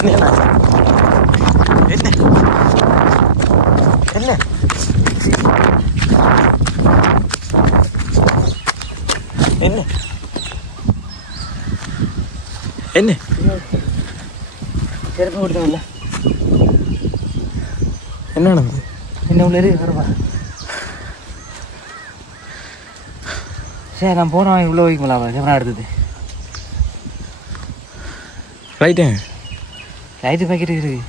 என்ன என்ன என்ன என்ன செருப்பு கொடுத்தோம்ல என்ன நடந்தது என்ன உள்ள இருக்கு வருவா சரி நான் போனவன் இவ்வளோ வைக்கலாம் கேமரா எடுத்தது ரைட்டு லைட்டு பாக்கெட் இருக்கு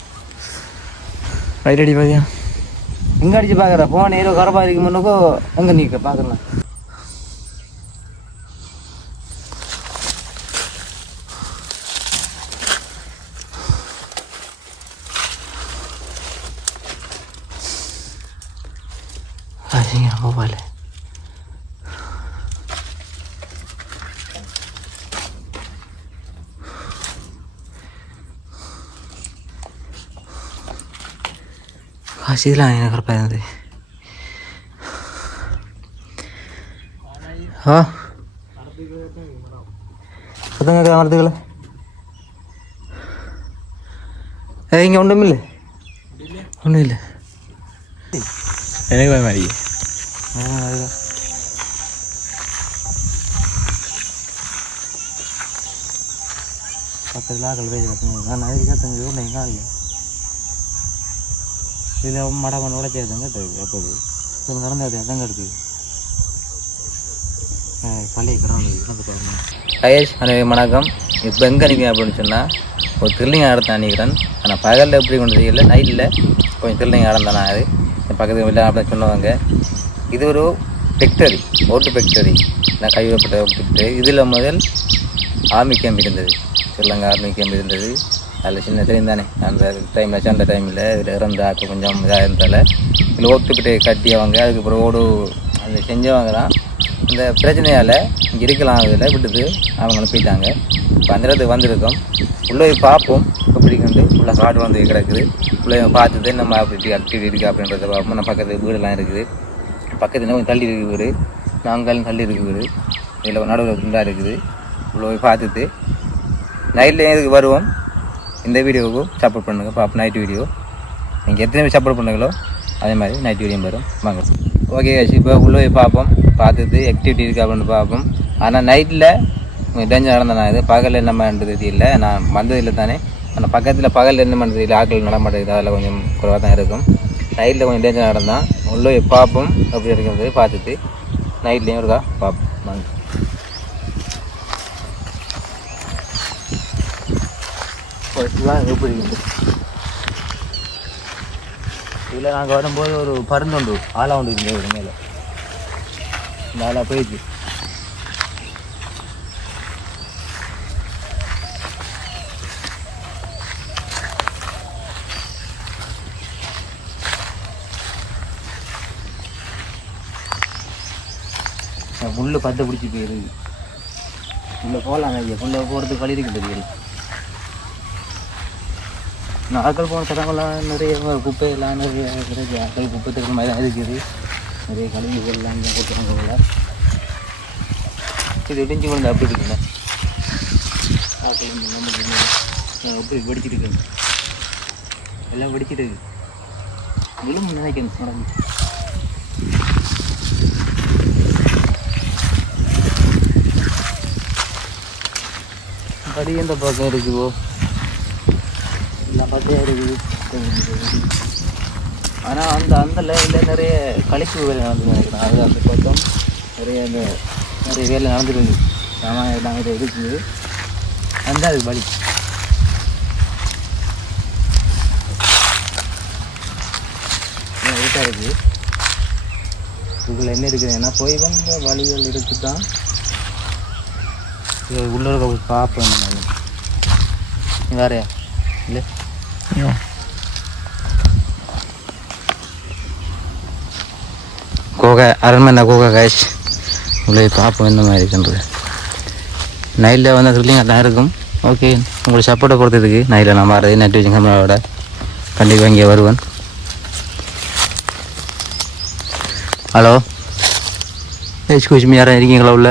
ரைட் அடி பாதியா எங்கே அடிச்சு பார்க்குற போன ஏதோ கரப்பா இருக்கு முன்னுக்கோ எங்கே நீக்க பார்க்கலாம் சரிங்க மொபைல் காசு இதெல்லாம் எனக்கு கரெக்டாக இருந்தது ஆ சத்தம் கேட்குற மரத்துக்களை ஏ இங்கே ஒன்றும் இல்லை ஒன்றும் இல்லை எனக்கு மாதிரி பக்கத்தில் ஆக்கள் பேசுகிறேன் நான் அதுக்கு தங்க ஒன்று எங்கே ஆகல இதில் மடமன் உடைச்சதுங்க எப்போது? இப்போ நடந்தது அதாங்க இருக்குது பழைய கிராமம் அனைவரும் வணக்கம். இப்போ எங்கே நிற்கிறேன் அப்படின்னு சொன்னால் ஒரு த்ரில்லிங் ஆடத்தான் நிற்கிறேன் ஆனால் பகலில் எப்படி கொண்டு தெரியல நைட்டில் கொஞ்சம் த்ரில்லிங் ஆடம் நான் அது? என் பக்கத்து வீட்டில் அப்படின்னு சொன்னவங்க. இது ஒரு ஃபேக்டரி ஓட்டு ஃபேக்டரி நான் கைவிடப்பட்ட ஒரு ஃபேக்டரி இதில் முதல் ஆர்மி கேம்ப் இருந்தது. ஸ்ரீலங்கா ஆர்மி கேம்ப் இருந்தது. அதில் சின்ன தெரியும் தானே. அந்த டைமில் சண்டை டைமில் இதில் இறந்த ஆட்கள் கொஞ்சம் இதாக இருந்தால இதில் ஓட்டுக்கிட்டு கட்டியவங்க அதுக்கப்புறம் ஓடு அந்த செஞ்சவங்க தான் இந்த பிரச்சனையால் இங்கே இருக்கலாம் இதில் விட்டுட்டு அவங்க போயிட்டாங்க. இப்போ அந்த இடத்துக்கு வந்திருக்கோம். உள்ளே போய் பார்ப்போம். எப்படி வந்து உள்ள காடு வந்து கிடக்குது. உள்ளே போய் பார்த்துட்டு நம்ம அப்படி ஆக்டிவிட்டி இருக்குது அப்படின்றத பார்ப்போம் நம்ம பக்கத்து வீடெல்லாம் இருக்குது. பக்கத்தில் கொஞ்சம் தள்ளி இருக்குது வீடு. நாங்களும் தள்ளி இருக்குது வீடு. இதில் நடுவில் துண்டாக இருக்குது. உள்ளே போய் பார்த்துட்டு நைட்லேயும் எதுக்கு வருவோம்? இந்த வீடியோவுக்கும் சப்போர்ட் பண்ணுங்கள் பார்ப்போம் நைட் வீடியோ நீங்கள் எத்தனை பேர் சப்போர்ட் பண்ணுங்களோ அதே மாதிரி நைட் வீடியோ வரும். வாங்க. ஓகே இப்போ உள்ளே போய் பார்ப்போம் பார்த்துட்டு ஆக்டிவிட்டி இருக்கா அப்படின்னு பார்ப்போம் ஆனால் நைட்டில் டேஞ்சர் நடந்த நான் இது பகலில் என்ன பண்ணுறது தெரியல. நான் வந்ததில்லை தானே. ஆனால் பக்கத்தில் பகலில் என்ன பண்ணுறது இல்லை ஆட்கள் நடமாட்டேங்குது அதில் கொஞ்சம் குறைவாக தான் இருக்கும். நைட்டில் கொஞ்சம் டேஞ்சர் நடந்தான் உள்ளே போய் பார்ப்போம் அப்படி இருக்கிறது பார்த்துட்டு நைட்லேயும் இருக்கா? பார்ப்போம் வாங்க. ஃபுல்லாக எப்படி இதில் நாங்கள் வரும்போது ஒரு பருந்து உண்டு ஆலா உண்டு இருந்தது மேலே. இந்த ஆலா போயிடுச்சு புல்லு பத்து பிடிச்சி போயிருக்கு. உள்ளே போகலாங்க ஐயா உள்ளே போகிறதுக்கு வழி இருக்கு தெரியல நாட்கள் போன தடங்கள்லாம் நிறைய குப்பையெல்லாம் நிறைய இருக்கிறது ஆட்கள் குப்பை தடுக்கிற மாதிரி தான் இருக்குது. நிறைய கழிவுகள்லாம் இங்கே போட்டுறாங்க இது இடிஞ்சு கொண்டு அப்படி இருக்குல்ல. ஆக்கள் அப்படி வெடிச்சிட்டு இருக்கு எல்லாம் வெடிச்சிட்டு இருக்கு. விழும் நினைக்கணும் நடந்து. படி எந்த பக்கம் இருக்குவோ பச்சையாக இருக்குது ஆனால் அந்த அந்த லைனில் நிறைய கழிப்பு வேலை நடந்து அது அந்த பக்கம் நிறைய இந்த நிறைய வேலை நடந்துருக்கு சாமான் எல்லாம் இருக்குது அந்த அது வழி வீட்டாக இருக்குது இதுக்குள்ள என்ன இருக்குது? ஏன்னா போய் வந்த வழிகள் இருக்கு தான் இது பார்ப்பேன் பார்ப்போம் நான் வேறையா? இல்லை? கோகை அரண்மனை கோகை கேஷ் உங்களை பார்ப்போம் என்ன மாதிரி இருக்குன்றது நைட்டில் வந்து த்ரில்லிங்காக தான் இருக்கும். ஓகே உங்களுக்கு சப்போர்ட்டை கொடுத்ததுக்கு நைட்டில் நான் வரது நெட் வச்சு கேமராவோட கண்டிப்பாக இங்கே வருவேன். ஹலோ எக்ஸ்கூஸ் மீ யாரும் இருக்கீங்களா உள்ள?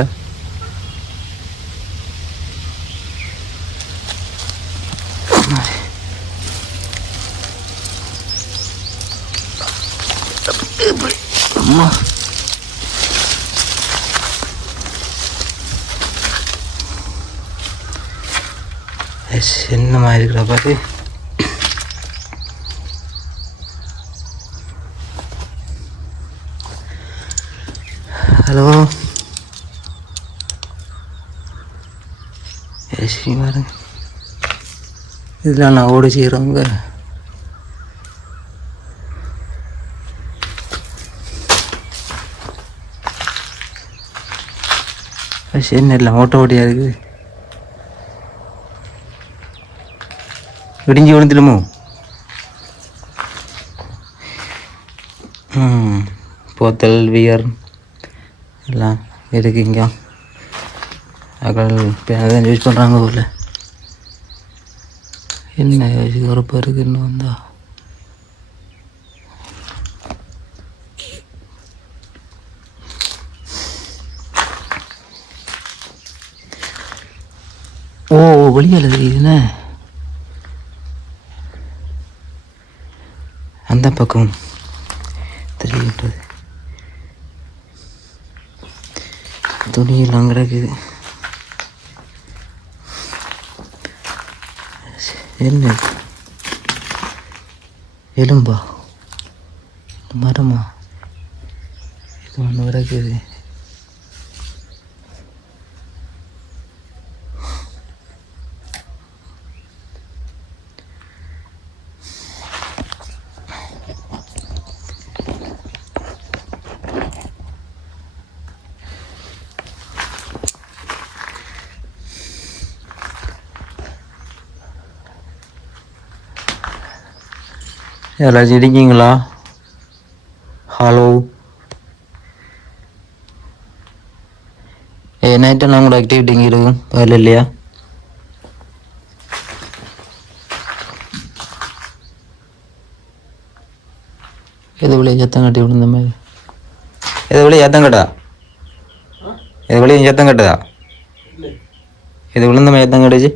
எஸ் பாருங்க இதெல்லாம் நான் ஓடி செய்கிறவங்க என்ன இல்லை. ஓட்ட ஓடியா இருக்குது விடிஞ்சு விழுந்துடுமோ? போத்தல் வியர் எல்லாம் இருக்கு இங்கே அகள் யூஸ் பண்ணுறாங்க ஊரில்? என்ன யோசிக்க உரப்பாக இருக்குன்னு வந்தா? ஓ வெளியால் தெரியுதுண்ணே அந்த பக்கம் தெரிகின்றது துணியெல்லாம் கிடக்குது. என்ன எலும்பா மரமா இது ஒன்று கிடக்குது யாராச்சும் இருக்கீங்களா? ஹலோ ஏ நைட்டெல்லாம் கூட ஆக்டிவிட்டி இங்கே இருக்கும் வேலை இல்லையா? எது விளைய சத்தம் கட்டி விழுந்த மாதிரி? எது விளைய சத்தம் கட்டா எது விளைய சத்தம் கட்டுதா? இது விழுந்த மாதிரி சத்தம் கட்டுச்சு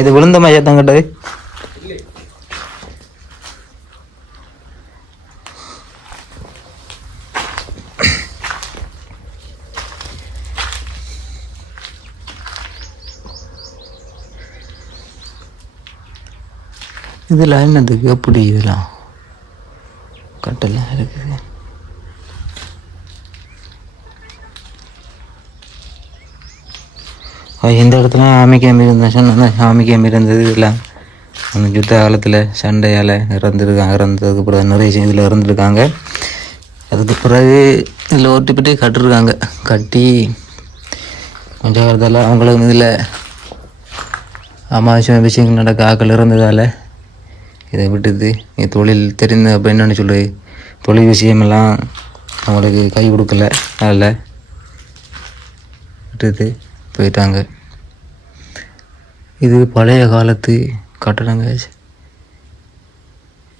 இது விழுந்த மாதிரி சத்தம் கட்டுது? இதில் என்னதுக்கு? எப்படி இதெல்லாம்? கட்டெல்லாம் இருக்குது. எந்த இந்த இடத்துல ஆமை கேம்பு இருந்தேன் சொன்னேன் ஆமை கேம்பு இருந்தது இதெல்லாம் அந்த யுத்த காலத்தில் சண்டையால் இறந்துருக்காங்க இறந்ததுக்கு பிறகு நிறைய இதில் இறந்துருக்காங்க. அதுக்கு பிறகு இதில் ஒட்டிப்பட்டு கட்டிருக்காங்க. கட்டி கொஞ்சம் காலத்தால் அவங்களுக்கு இதில் அமாவாசை விஷயங்கள் நடக்க ஆக்கள் இறந்ததால் இதை விட்டுது நீ தொழில் தெரிந்த அப்போ என்னென்னு சொல்லு. தொழில் விஷயமெல்லாம் அவங்களுக்கு கை கொடுக்கல. அதில் விட்டுது போயிட்டாங்க. இது பழைய காலத்து கட்டணங்க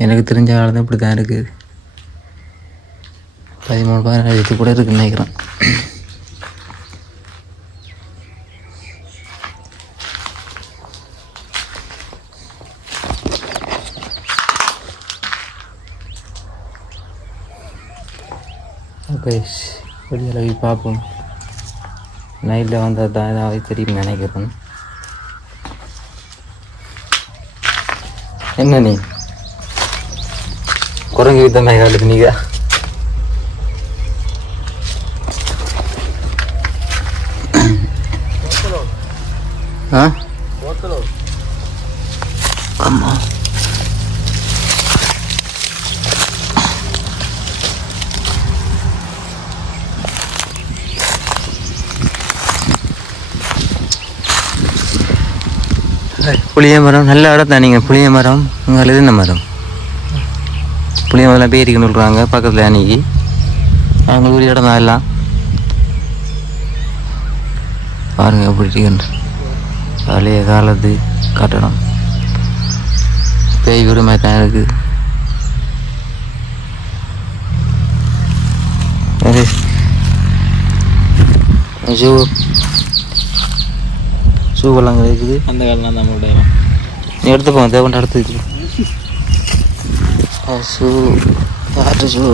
எனக்கு தெரிஞ்ச காலம் இப்படி தான் இருக்குது. பதிமூணு பதினாயிரத்து கூட இருக்குன்னு நினைக்கிறேன் ஓகே வெளியில் போய் பார்ப்போம். நைட்டில் வந்தால் தான் ஏதாவது தெரியும் நினைக்கிறேன். என்ன நீ? குரங்கு வித்த மேகாலுக்கு நீங்கள் புளிய மரம் நல்ல இடம் தான் நீங்கள் புளிய மரம் உங்கள் இது இந்த மரம்? புளிய மரம் பேரிக்குன்னு சொல்கிறாங்க பக்கத்தில் அன்னைக்கு. அவங்க ஒரு இடம் தான் எல்லாம். பாருங்க எப்படி இருக்குன்னு. பழைய காலத்து கட்டடம். பேய் உரிமை தான் இருக்குது ஷூ ஷூவெல்லாம் கிடைக்குது அந்த காலெலாம் தான் போட்டு நீ எடுத்துக்கோ தேவன் அடுத்து ஷூ யார்ட்டு ஷூ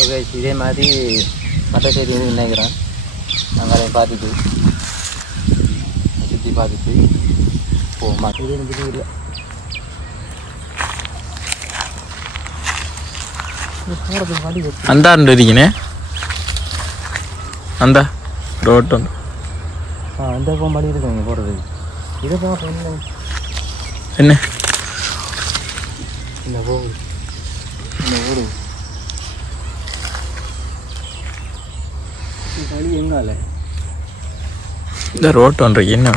ஓகே இதே மாதிரி மற்ற செய்தி வந்து நினைக்கிறேன் நாங்கள் பார்த்துட்டு சுற்றி பார்த்துட்டு போமா இது இல்லை போகிறதுக்கு வழி இருக்கு அந்த ஆண்டு இருக்கீனே அந்த ரோட் வந்து ஆ அந்த போகிறதுக்கு இதை பார்க்க என்ன? இந்த போகுது இந்த ஓடு வழி எங்கால இந்த ரோட் ஒன்று என்ன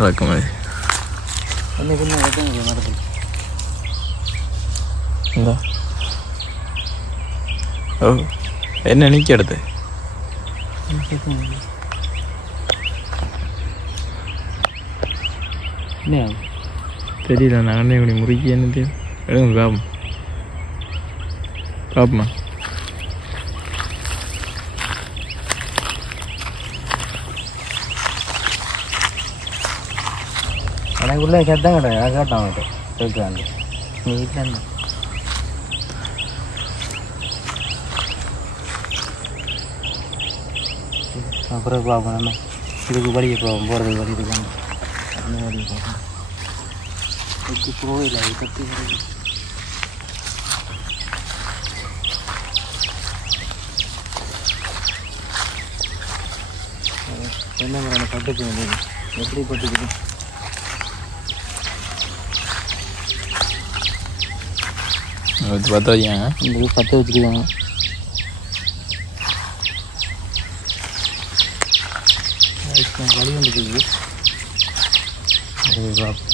அது என்ன மரத்துக்கு இந்த. ஓ என்ன நிற்கிறது என்ன? தெரியல நான் அண்ணன் இப்படி முறுக்கி என்ன தெரியும் எடுங்க பாப்போம் பாப்போமா எனக்கு உள்ள கேட்டாங்க கிடையாது கேட்டான் அவன்கிட்ட? நீ வீட்டில் இருந்த அப்புறம் பார்ப்போம் நம்ம இதுக்கு வழியை போவோம் போகிறதுக்கு வழி இருக்காங்க அந்த வழியை பார்ப்போம் இதுக்கு போகல இது வருது என்ன முறை பட்டுக்கு வேண்டியது எப்படி பட்டுக்குது? பார்த்தா ஏன் இந்த பற்ற வச்சுருக்காங்க. வழி வந்துருக்கு அது பார்ப்போம்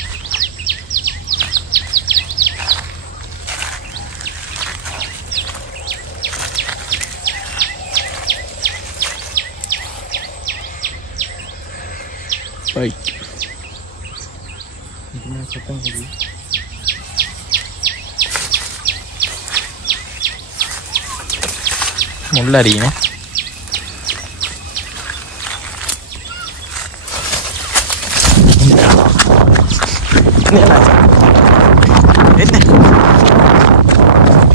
பைக் என்ன சத்தம் கேட்குது என்ன?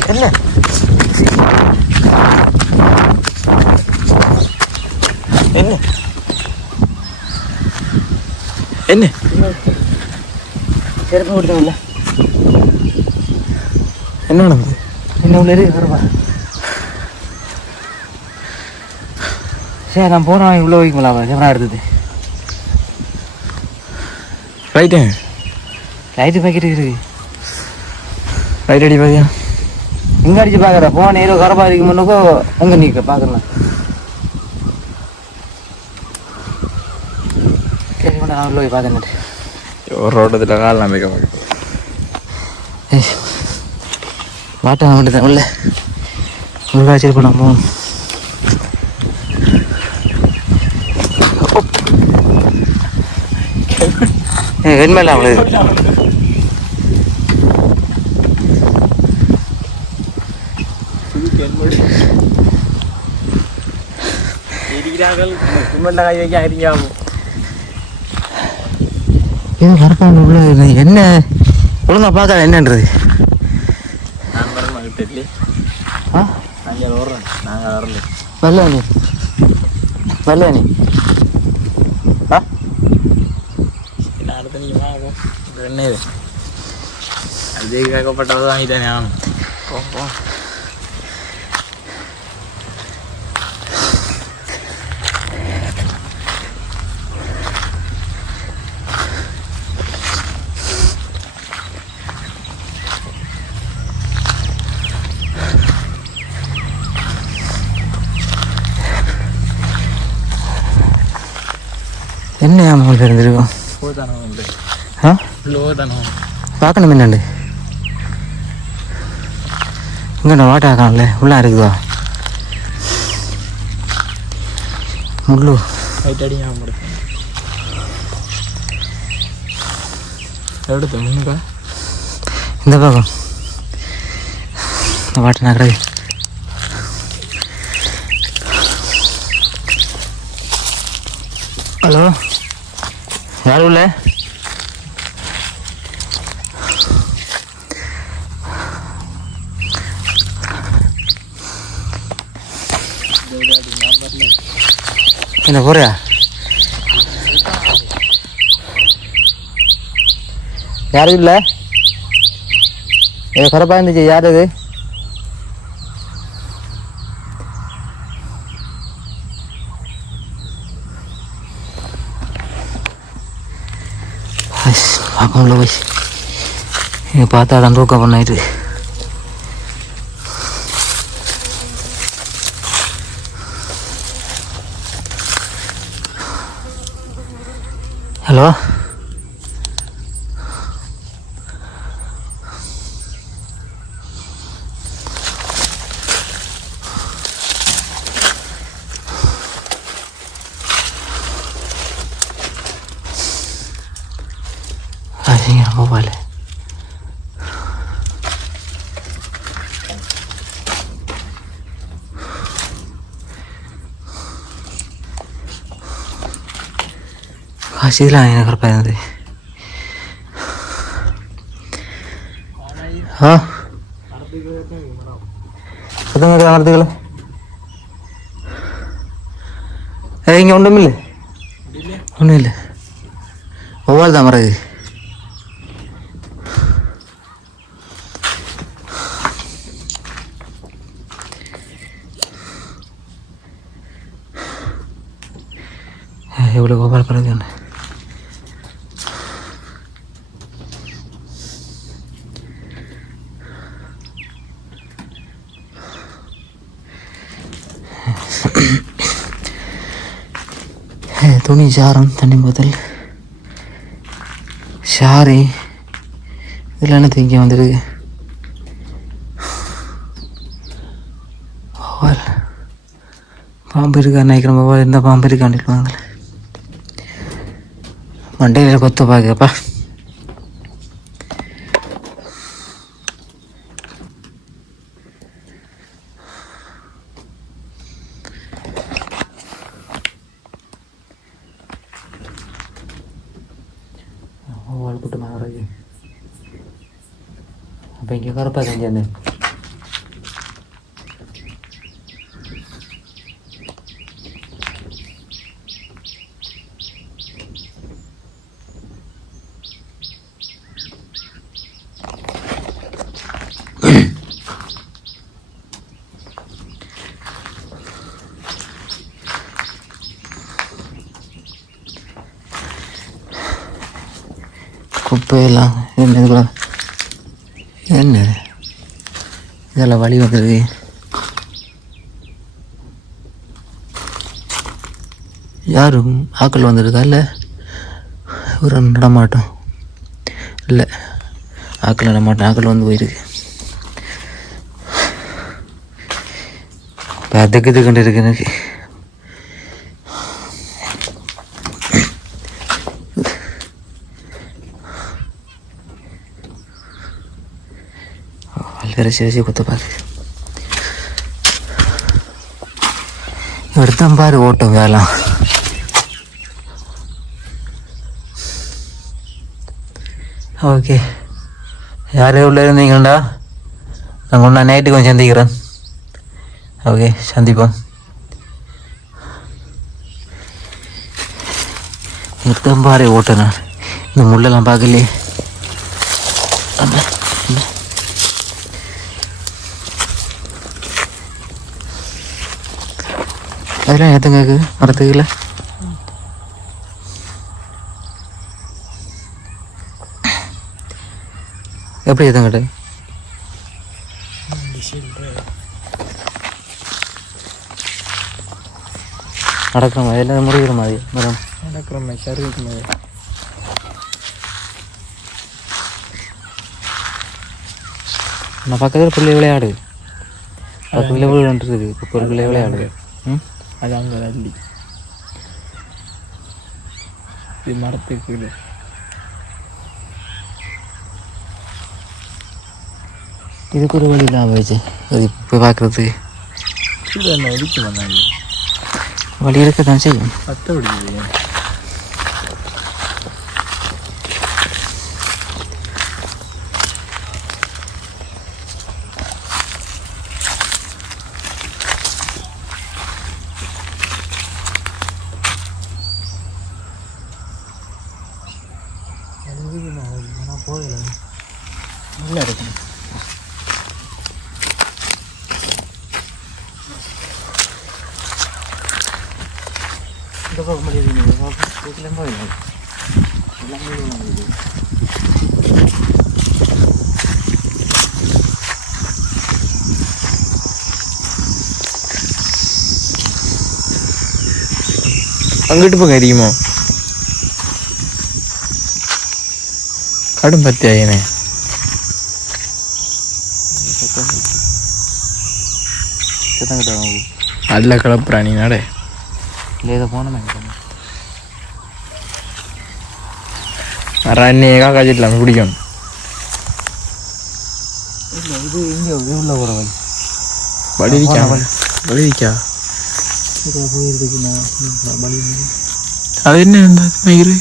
என்ன? என்ன? என்ன? செருப்பு கொடுத்தவில்ல என்ன நடந்தது? என்ன உள்ள இருக்கு வருவா சரி நான் போனேன் இவ்வளோ வைக்கலாமா கேமரா எடுத்தது ரைட்டு லைட்டு பாக்கெட் இருக்கு ரைட் அடி பாதியா எங்கே அடிச்சு பார்க்குற போன நேரம் கரப்பா இருக்கு முன்னுக்கோ எங்கே நிற்க பார்க்கலாம் சரி கொண்டு நான் போய் ஒரு ரோட்டத்தில் கால் நம்பிக்கை பார்க்க வாட்டை மட்டும் உள்ள. உள்ள வச்சிருப்போம் நம்ம வெண்மையில அவளுக்கு இது கரப்பாண்டு உள்ள இது என்ன ஒழுங்கா பார்க்கல என்னன்றது ஆ நாங்கள் வர்றோம் நாங்கள் வரல வெள்ளாணி வெள்ளாணி ஆ என்ன அடுத்த நீங்கள் வாங்கும் தானோ பார்க்கணும் என்னண்டு இங்கே நான் வாட்டை ஆக்கணும்ல உள்ளே இருக்குதா முள்ளு ரைட் அடி ஞாபகம் படுத்து எடுத்து முன்னுக்கா இந்த பக்கம் இந்த வாட்டை நான் கிடையாது ஹலோ யாரும் இல்லை என்ன போறியா யாரும் இல்லை? ஏதோ குறைப்பா இருந்துச்சு யார் இது? அவ்வளோ வயசு. இங்கே பார்த்தா தான் தூக்கம் பண்ணிட்டு ஹலோ? காசிலாம் எனக்கு கரெக்டாக இருந்தது ஆ பத்தங்க நடத்துக்கல இங்கே ஒன்றும் இல்லை ஒன்றும் இல்லை ஒவ்வாறு தான் மறது எவ்வளோ கோபால் பிறகு என்ன துணி தண்ணி போத்தல் ஷாரி இதில் என்ன திங்க வந்துருக்கு? ஓவல் பாம்பு இருக்கா நினைக்கிறேன் பாபா எந்த பாம்பு இருக்கான்னு வாங்கல மண்டையில் கொத்த பார்க்கப்பா அப்போ இங்கே கருப்பா செஞ்சேன் குப்பையெல்லாம் என்ன இதெல்லாம் வழி வந்துருக்கு யாரும் ஆக்கள் வந்துடுதா இல்லை. ஒரு நடமாட்டம். இல்லை. ஆக்கள் நடமாட்டம். ஆக்கள் வந்து போயிருக்கு. இப்போ அதுக்கு இது இருக்கு எனக்கு. அல்கரை சிவசி குத்த பாரு. எடுத்தான் பாரு ஓட்டம் வேலை. ஓகே. யார் உள்ள இருந்தீங்கண்டா? நாங்கள் ஒன்றா நைட்டு கொஞ்சம் சந்திக்கிறேன். ஓகே சந்திப்போம். எடுத்தான் பாரு ஓட்டம் நான் இந்த முள்ளெல்லாம் பார்க்கலையே. அதெல்லாம் ஏற்றுங்க மரத்துக்குல எப்படி ஏற்றுங்கட்டு நடக்கிற மாதிரி இல்லை முறிகிற மாதிரி மரம் நடக்கிற மாதிரி சருகுக்கு மாதிரி நான் பக்கத்தில் பிள்ளை விளையாடு பக்கத்தில் விளையாண்டுருக்கு இப்போ பிள்ளை விளையாடு ம் அது அங்கே தள்ளி இது மரத்துக்கு இது. இதுக்கு ஒரு வழி இல்லாமல் போயிடுச்சு அது இப்போ பார்க்குறதுக்கு கீழே என்ன ஒதுக்கி வந்தாங்க வழி இருக்க தான் செய்யும் பத்த விடுது பார்க்க முடியாது வீட்டில் போயிடலாம் அங்கிட்டு பக்கம் எரியுமோ கடும் பத்தி ஆயினே நல்ல கலப்புறாணி நட லேதாக போனோமே ரன்னியே காக்காச்சிடலாம் பிடிக்கும் இல்லை இது இங்கே உள்ள போகிற வழி வலிவிக்கா வலிவிக்கா இது போயிருக்குது நான் வழி அது என்ன அந்த மயிறு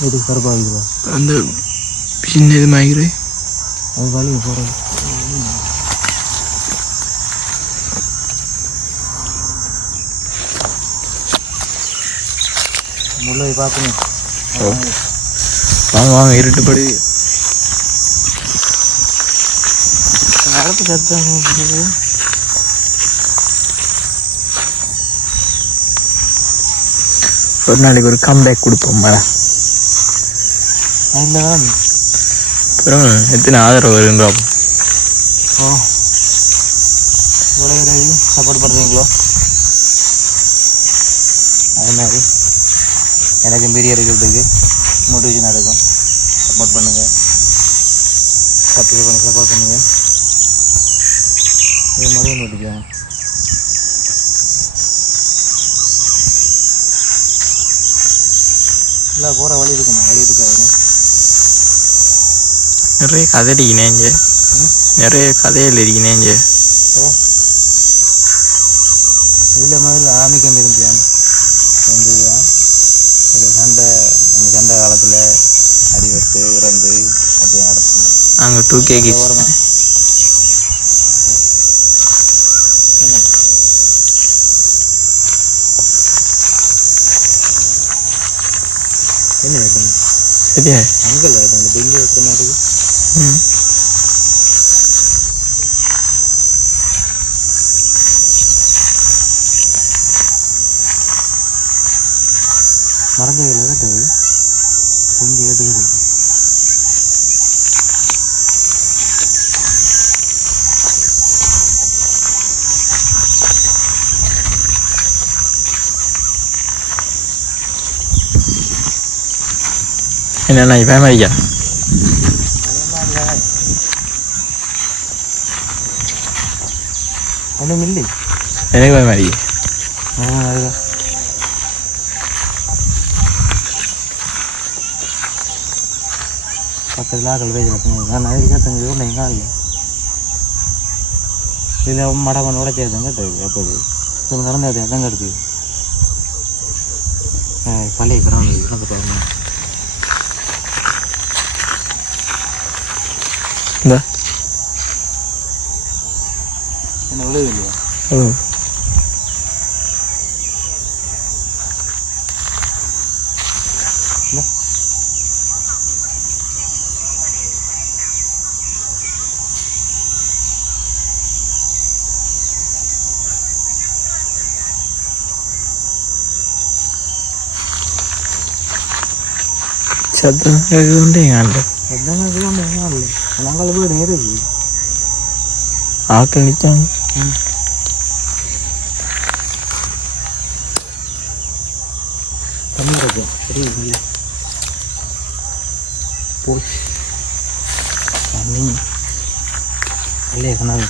இது கருப்பாகுதுவா அந்த முல்லை பார்க்கணும். வாங்க வாங்க இருட்டு படுது அடுத்த சத்தம். ஒரு நாளைக்கு ஒரு கம்பேக் கொடுப்போம் மர அதில் தான் அப்புறம் எத்தனை ஆதரவு பார்ப்போம் ஓ. சப்போர்ட் பண்ணுறீங்களோ அது மாதிரி. எனக்கு பெரிய இருக்கிறதுக்கு மோட்டிவேஷனாக இருக்கும். சப்போர்ட் பண்ணுங்கள் சப்ஸ்கிரைப் பண்ணி சப்போர்ட் பண்ணுங்கள் இது மாதிரி ஒன்று விட்டுக்கலாம் இல்லை போகிற வழி இருக்குமா வழி இருக்காது நிறைய கதை அடிக்கினேங்க நிறைய கதைகள் அடிக்கினேங்க இதில் முதல்ல ஆமிக்கம் இருந்தான் இருந்ததுதான் ஒரு சண்டை அந்த சண்டை காலத்தில் அடிபட்டு இறந்து அப்படி நடத்துல நாங்கள் டூ கே கிட்ஸ் ஓரமா என்ன கேட்டீங்க சரியா அங்கே இல்லை அந்த பெங்க வைக்கிற மாதிரி ம் மறந்ததில் கேட்டது இங்கே கேட்டுக்குது என்னண்ணா இப்போ மாதிரியா ஒன்றும் இல்லை எனக்கு அதுதான் பக்கத்தில் ஆக்கள் பேஜ் கட்டுங்க நான் நிறைய கட்டுங்க இவ்வளோ எங்கே ஆகல இதில் மடமன் உடைச்சது கேட்டது எப்போது இது நடந்தது அதான் கிடக்கு பழைய கிராமம் இறந்துட்டாங்க இந்த என்ன விழுது இல்லையா ஓ சத்தம் கேட்குதுண்டே எங்கள் எல்லாம் கிராமம் எங்கே இல்லை நாங்கள் வீடு இருக்கு ஆட்கள் நிற்காங்க தண்ணி இருக்கும் சரி இல்லை போச்சு தண்ணி இல்லையே சொன்னாங்க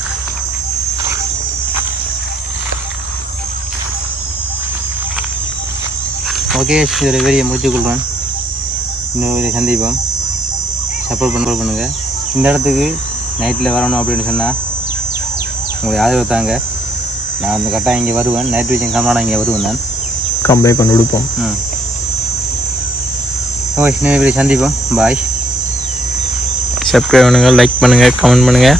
ஓகே இதோட வெளியே முடிச்சுக்கொள்கிறோம் இன்னும் இதை சந்திப்போம். சப்போர்ட் பண்ண பண்ணுங்கள் இந்த இடத்துக்கு நைட்டில் வரணும் அப்படின்னு சொன்னால் உங்களுக்கு ஆதரவு தாங்க. நான் அந்த கட்டாயம் இங்கே வருவேன். நைட் விஷயம் கம்மாடா இங்கே வருவேன் நான். கம்பை பண்ணி கொடுப்போம். ம். ஓகே சந்திப்போம். பாய் சப்ஸ்கிரைப் பண்ணுங்கள் லைக் பண்ணுங்கள் கமெண்ட் பண்ணுங்கள்